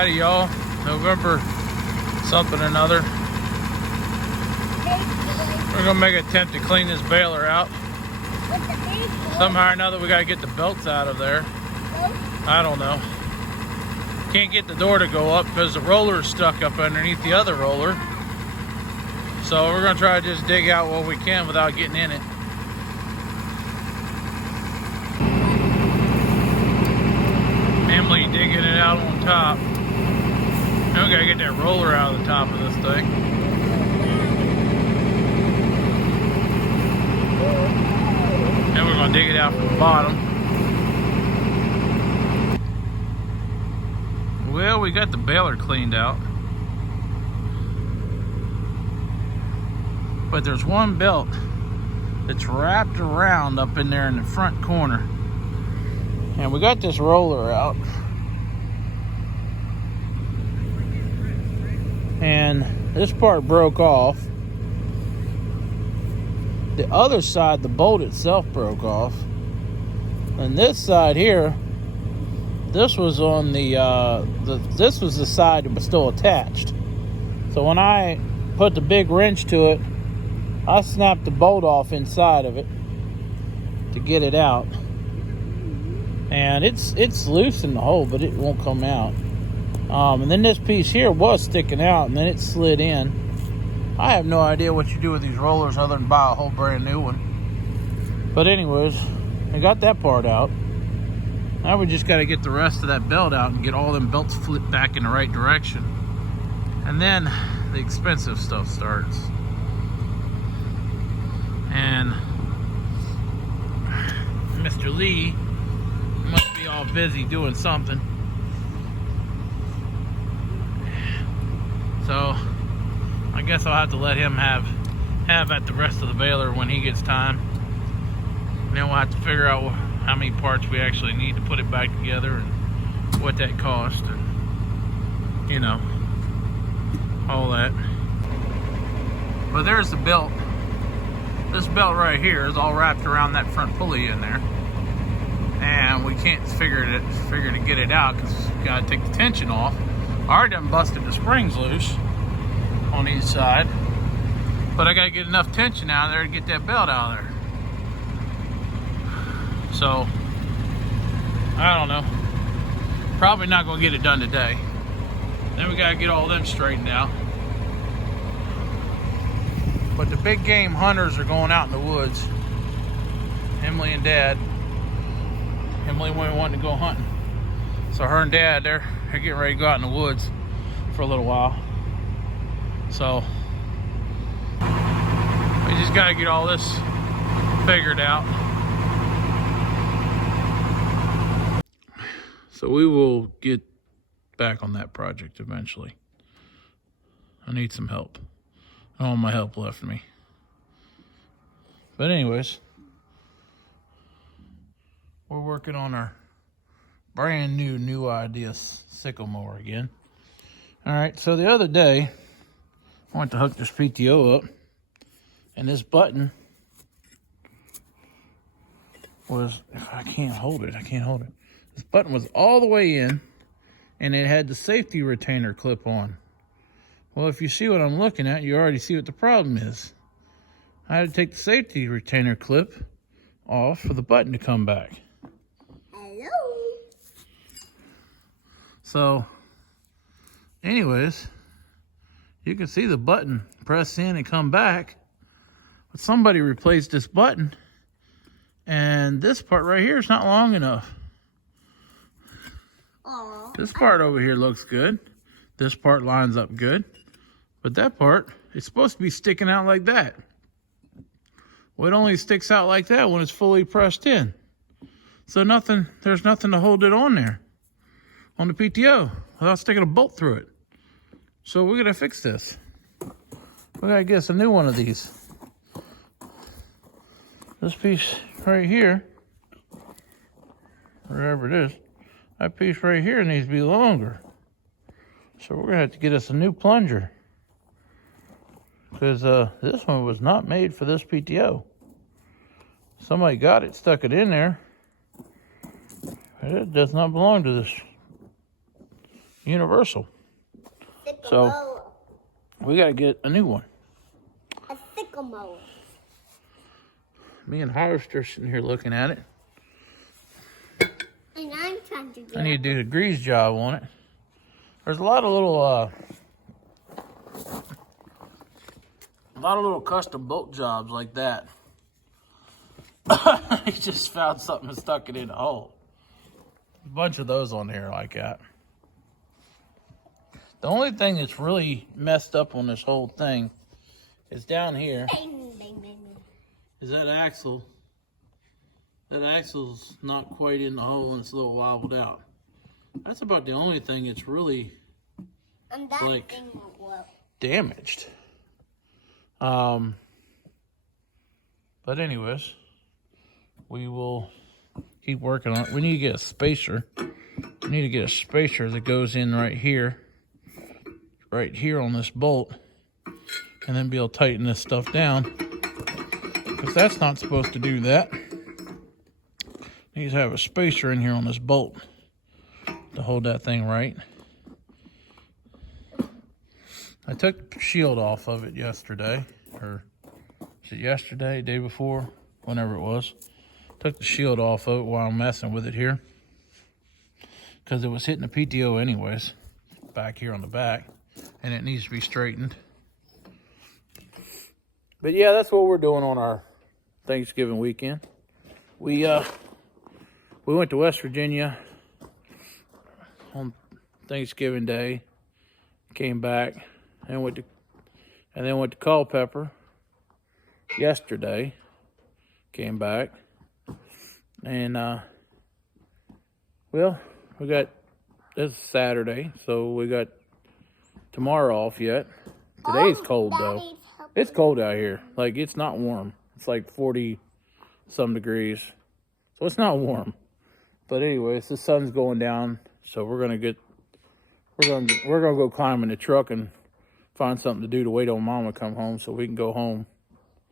Howdy y'all, November something or another. We're gonna make an attempt to clean this baler out. Somehow or another we gotta get the belts out of there. I don't know. Can't get the door to go up because the roller is stuck up underneath the other roller. So we're gonna try to just dig out what we can without getting in it. Emily digging it out on top. Now we gotta get that roller out of the top of this thing. Then we're gonna dig it out from the bottom. Well, we got the baler cleaned out. But there's one belt that's wrapped around up in there in the front corner. And we got this roller out. And this part broke off. The other side, the bolt itself broke off. And this side here, this was on this was the side that was still attached. So when I put the big wrench to it, I snapped the bolt off inside of it to get it out. And it's loose in the hole, but it won't come out. And then this piece here was sticking out, and then it slid in. I have no idea what you do with these rollers other than buy a whole brand new one. But anyways, I got that part out. Now we just got to get the rest of that belt out and get all them belts flipped back in the right direction. And then the expensive stuff starts. And Mr. Lee must be all busy doing something. So I guess I'll have to let him have at the rest of the baler when he gets time. And then we'll have to figure out how many parts we actually need to put it back together and what that cost, and you know, all that. But there's the belt. This belt right here is all wrapped around that front pulley in there, and we can't figure to get it out because we gotta take the tension off. I already done busted the springs loose on each side, but I gotta get enough tension out of there to get that belt out of there. So I don't know, probably not gonna get it done today. Then we gotta get all them straightened out. But the big game hunters are going out in the woods. Emily and Dad. Emily went wanting to go hunting, so her and Dad, they're getting ready to go out in the woods for a little while. So we just got to get all this figured out. So we will get back on that project eventually. I need some help. I don't want my help left me. But anyways, we're working on our brand new idea sickle mower again. All right, so the other day I went to hook this PTO up, and this button was, if I can't hold it. This button was all the way in, and it had the safety retainer clip on. Well, if you see what I'm looking at, you already see what the problem is. I had to take the safety retainer clip off for the button to come back. Hello. So, anyways, you can see the button press in and come back. But somebody replaced this button, and this part right here is not long enough. Aww. This part over here looks good. This part lines up good. But that part is supposed to be sticking out like that. Well, it only sticks out like that when it's fully pressed in. So there's nothing to hold it on there, on the PTO, without sticking a bolt through it. So we're gonna fix this. We gotta get us a new one of these. This piece right here, wherever it is, that piece right here needs to be longer. So we're gonna have to get us a new plunger, because this one was not made for this PTO. Somebody got it, stuck it in there. It does not belong to this universal. So we gotta get a new one. A sycamore. Me and Harvester sitting here looking at it. And I'm trying to get I need to do a grease job on it. There's a lot of little custom bolt jobs like that. He just found something and stuck it in a hole. A bunch of those on there like that. The only thing that's really messed up on this whole thing is down here. Bang, bang, bang, bang. Is that axle. That axle's not quite in the hole and it's a little wobbled out. That's about the only thing that's really And that like thing won't work. damaged. But anyways, we will keep working on it. We need to get a spacer. We need to get a spacer that goes in right here on this bolt, and then be able to tighten this stuff down, because that's not supposed to do that. Needs to have a spacer in here on this bolt to hold that thing right. I took the shield off of it yesterday, or was it yesterday, day before, whenever it was. Took the shield off of it while I'm messing with it here, because it was hitting the PTO anyways, back here on the back, and it needs to be straightened. But yeah, that's what we're doing on our Thanksgiving weekend. We went to West Virginia on Thanksgiving Day, came back, and went to Culpeper yesterday, came back, and well, this is Saturday, so we got tomorrow off yet. Today's cold though. It's cold out here. Like, it's not warm. It's like 40 some degrees, so it's not warm. But anyways, the sun's going down, so we're gonna go climb in the truck and find something to do to wait on Mama to come home so we can go home.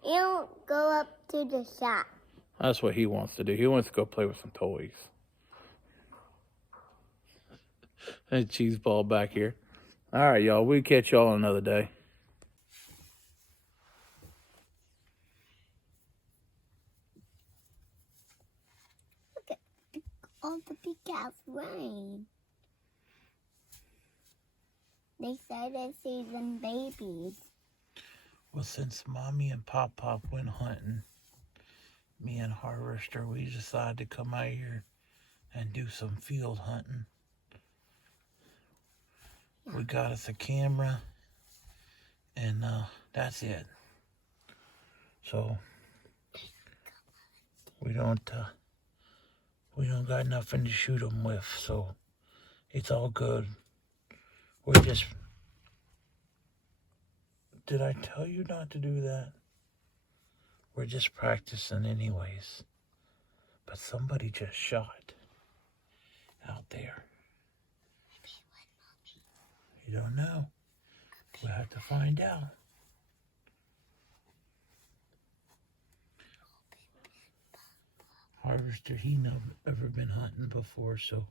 You don't go up to the shop. That's what he wants to do. He wants to go play with some toys. And cheese ball back here. All right, y'all. We'll catch y'all another day. Look at all the big cats rain. They said they see them babies. Well, since Mommy and Pop went hunting, me and Harvester, we decided to come out here and do some field hunting. We got us a camera, and that's it. So we don't got nothing to shoot them with, so it's all good. We're just... Did I tell you not to do that? We're just practicing anyways. But somebody just shot out there. You don't know. We'll have to find out. Harvester, he never been hunting before, so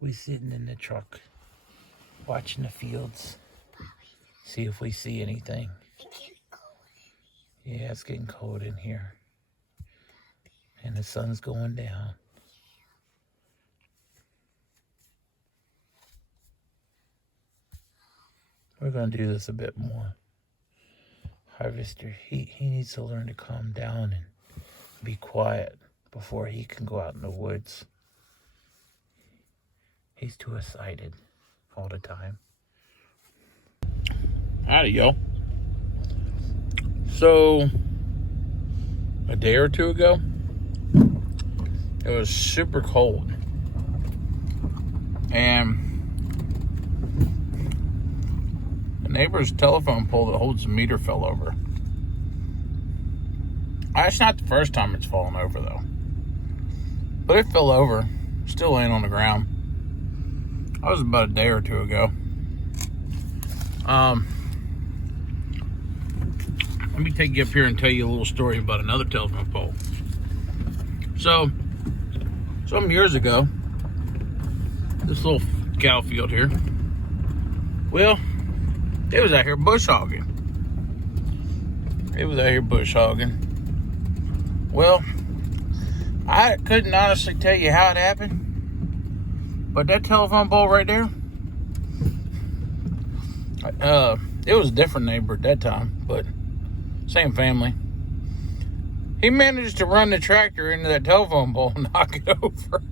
we sitting in the truck watching the fields. See if we see anything. Yeah, it's getting cold in here. And the sun's going down. We're going to do this a bit more. Harvester, he needs to learn to calm down and be quiet before he can go out in the woods. He's too excited all the time. Howdy, yo. So, a day or two ago, it was super cold. And the neighbor's telephone pole that holds the meter fell over. It's not the first time it's fallen over, though. But it fell over, still laying on the ground. That was about a day or two ago. Let me take you up here and tell you a little story about another telephone pole. So, some years ago, this little cow field here, Well, it was out here bush hogging. Well, I couldn't honestly tell you how it happened, but that telephone pole right there, it was a different neighbor at that time, but same family. He managed to run the tractor into that telephone pole and knock it over.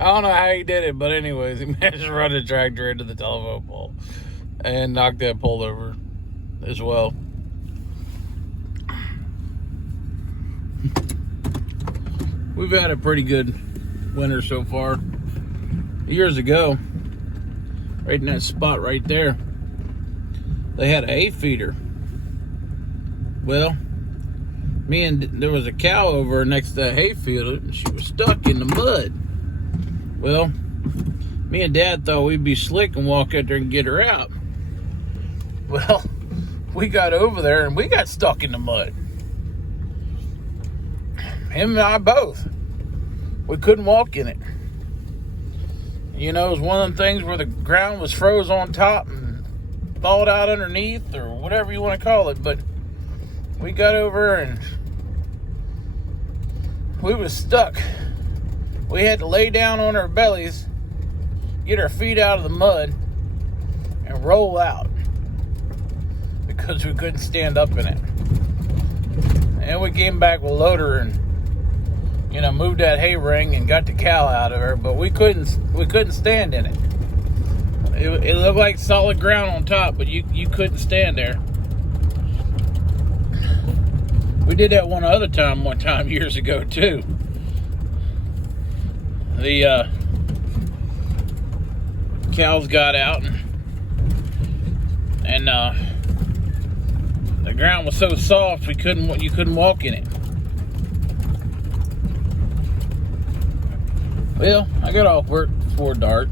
I don't know how he did it, but anyways, he managed to run the tractor into the telephone pole and knock that pole over as well. We've had a pretty good winter so far. Years ago, right in that spot right there, they had a hay feeder. Well, there was a cow over next to the hay field, and she was stuck in the mud. Well, me and Dad thought we'd be slick and walk out there and get her out. Well, we got over there and we got stuck in the mud. Him and I both. We couldn't walk in it. You know, it was one of them things where the ground was froze on top and thawed out underneath, or whatever you want to call it. But we got over and we was stuck. We had to lay down on our bellies, get our feet out of the mud, and roll out because we couldn't stand up in it. And we came back with a loader and, you know, moved that hay ring and got the cow out of her, but we couldn't stand in it. It looked like solid ground on top, but you couldn't stand there. We did that one time years ago too. The cows got out and the ground was so soft you couldn't walk in it. Well, I got off work before dark.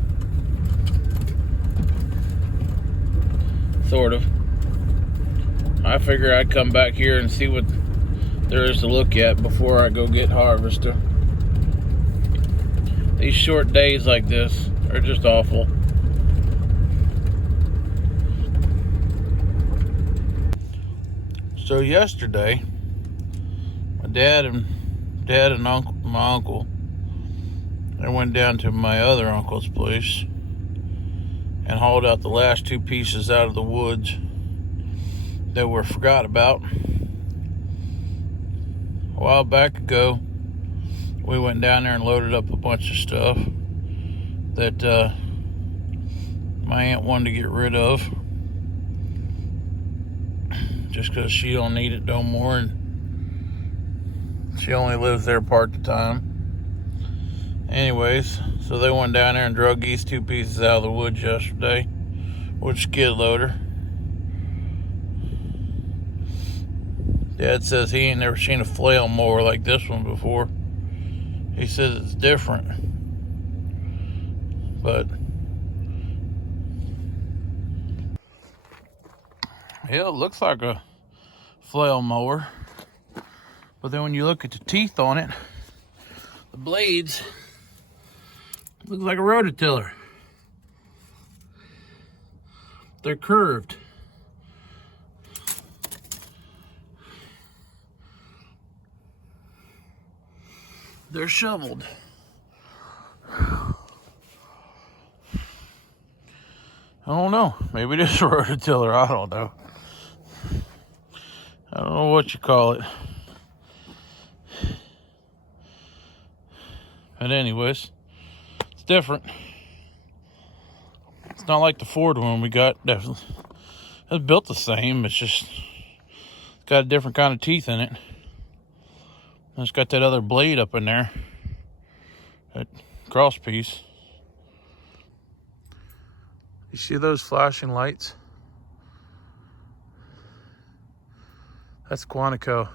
Sort of. I figure I'd come back here and see what there is to look at before I go get harvester. These short days like this are just awful. So yesterday, my dad and my uncle, I went down to my other uncle's place and hauled out the last two pieces out of the woods that were forgot about. A while back ago, we went down there and loaded up a bunch of stuff that my aunt wanted to get rid of just because she don't need it no more, and she only lives there part the time. Anyways, so they went down there and drug these two pieces out of the woods yesterday with a skid loader. Dad says he ain't never seen a flail mower like this one before. He says it's different. But yeah, it looks like a flail mower. But then when you look at the teeth on it, the blades look like a rototiller. They're curved. They're shoveled. I don't know. Maybe this is a rototiller. I don't know. I don't know what you call it. But anyways, it's different. It's not like the Ford one we got. Definitely, it's built the same. It's just it's got a different kind of teeth in it. And it's got that other blade up in there, that cross piece. You see those flashing lights? That's Quantico.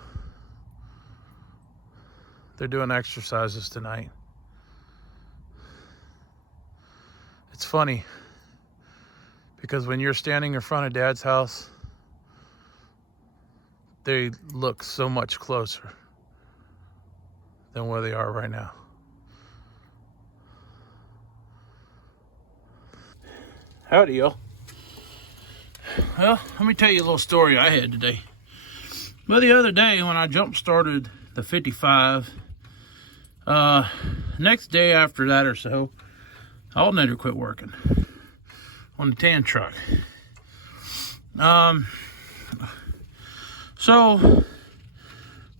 They're doing exercises tonight. It's funny because when you're standing in front of Dad's house, they look so much closer than where they are right now. Howdy, y'all. Well, let me tell you a little story I had today. Well, the other day when I jump started the 55, next day after that or so, alternator quit working on the tan truck. So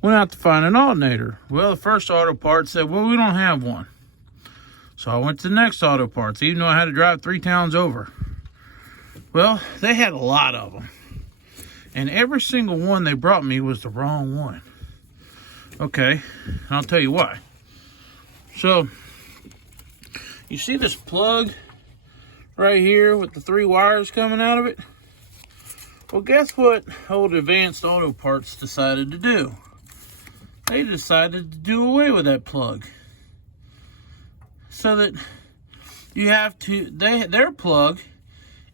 went out to find an alternator. Well, the first auto parts said, well, we don't have one. So I went to the next auto parts, even though I had to drive 3 towns over. Well, they had a lot of them. And every single one they brought me was the wrong one. Okay, and I'll tell you why. So, you see this plug right here with the 3 wires coming out of it? Well, guess what old Advanced Auto Parts decided to do? They decided to do away with that plug. So that you have to, their plug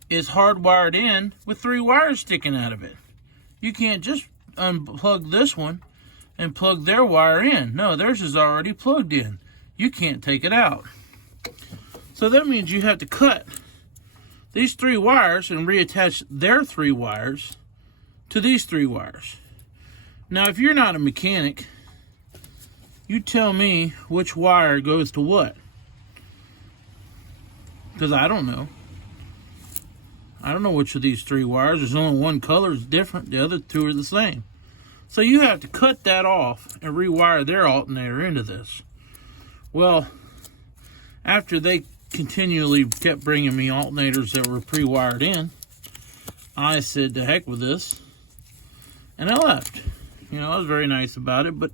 is hardwired in with 3 wires sticking out of it. You can't just unplug this one and plug their wire in. No, theirs is already plugged in. You can't take it out. So that means you have to cut these 3 wires and reattach their 3 wires to these 3 wires. Now, if you're not a mechanic, you tell me which wire goes to what. Because I don't know. I don't know which of these 3 wires. There's only one color is different. The other 2 are the same. So you have to cut that off and rewire their alternator into this. Well, after they continually kept bringing me alternators that were pre-wired in, I said, to heck with this. And I left. You know, I was very nice about it, but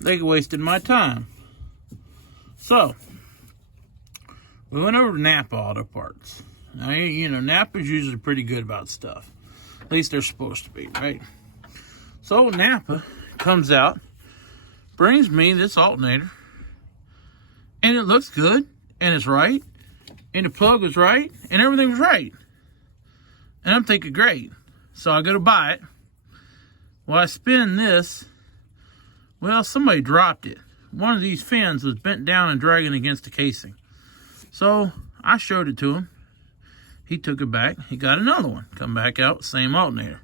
they wasted my time. So, we went over to Napa Auto Parts. Now, you know, Napa's usually pretty good about stuff. At least they're supposed to be, right? So Napa comes out, brings me this alternator, and it looks good, and it's right, and the plug was right, and everything was right. And I'm thinking, great. So I go to buy it. Well, I spin this. Well, somebody dropped it. One of these fins was bent down and dragging against the casing. So I showed it to him. He took it back. He got another one. Come back out, same alternator.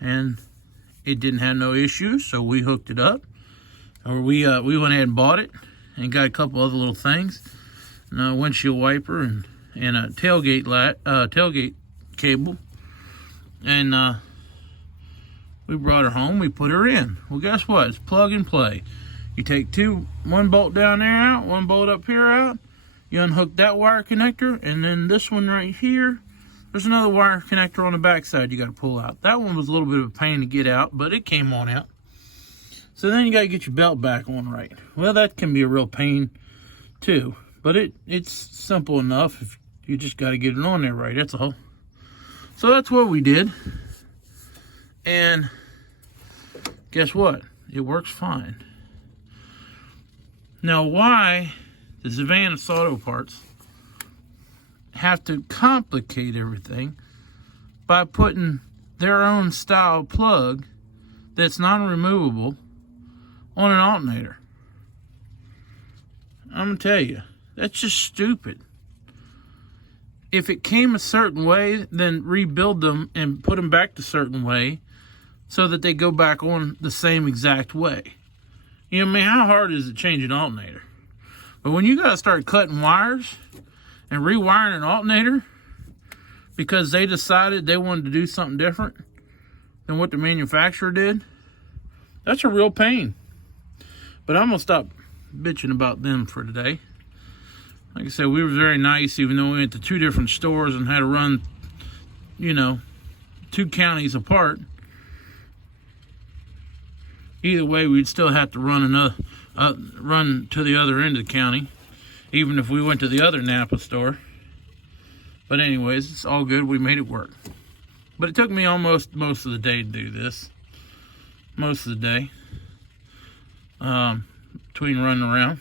And it didn't have no issues, so we hooked it up. Or we went ahead and bought it and got a couple other little things. And a windshield wiper and a tailgate cable. And we brought her home. We put her in. Well, guess what? It's plug and play. You take one bolt down there out, one bolt up here out. You unhook that wire connector, and then this one right here, there's another wire connector on the back side you got to pull out. That one was a little bit of a pain to get out, but it came on out. So then you got to get your belt back on right. Well, that can be a real pain too, but it's simple enough. If you just got to get it on there right, that's all. So that's what we did. And guess what? It works fine. Now, why does Advanced Auto Parts have to complicate everything by putting their own style plug that's non-removable on an alternator? I'm going to tell you, that's just stupid. If it came a certain way, then rebuild them and put them back the certain way so that they go back on the same exact way. You know, I mean, how hard is it to change an alternator? But when you got to start cutting wires and rewiring an alternator because they decided they wanted to do something different than what the manufacturer did, that's a real pain. But I'm going to stop bitching about them for today. Like I said, we were very nice, even though we went to 2 different stores and had to run, you know, 2 counties apart. Either way, we'd still have to run to the other end of the county, even if we went to the other Napa store. But anyways, it's all good. We made it work. But it took me almost most of the day to do this. Most of the day. Between running around.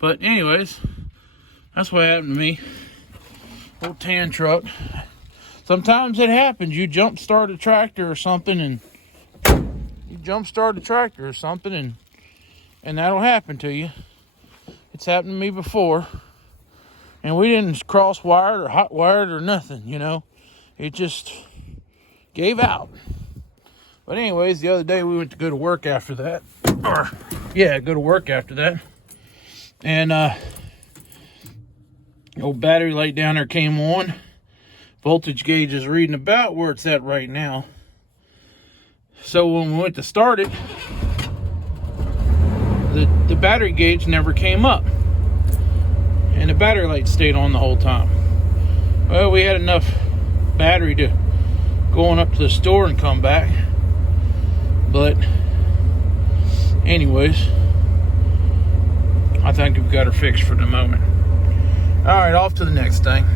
But anyways, that's what happened to me. Old tan truck. Sometimes it happens. You jump start a tractor or something and and that'll happen to you. It's happened to me before. And we didn't cross wired or hot wired or nothing, you know. It just gave out. But anyways, the other day we went to go to work after that. Go to work after that. And the old battery light down there came on. Voltage gauge is reading about where it's at right now. So when we went to start it, the battery gauge never came up. And the battery light stayed on the whole time. Well, we had enough battery to go on up to the store and come back. But anyways, I think we've got her fixed for the moment. All right, off to the next thing.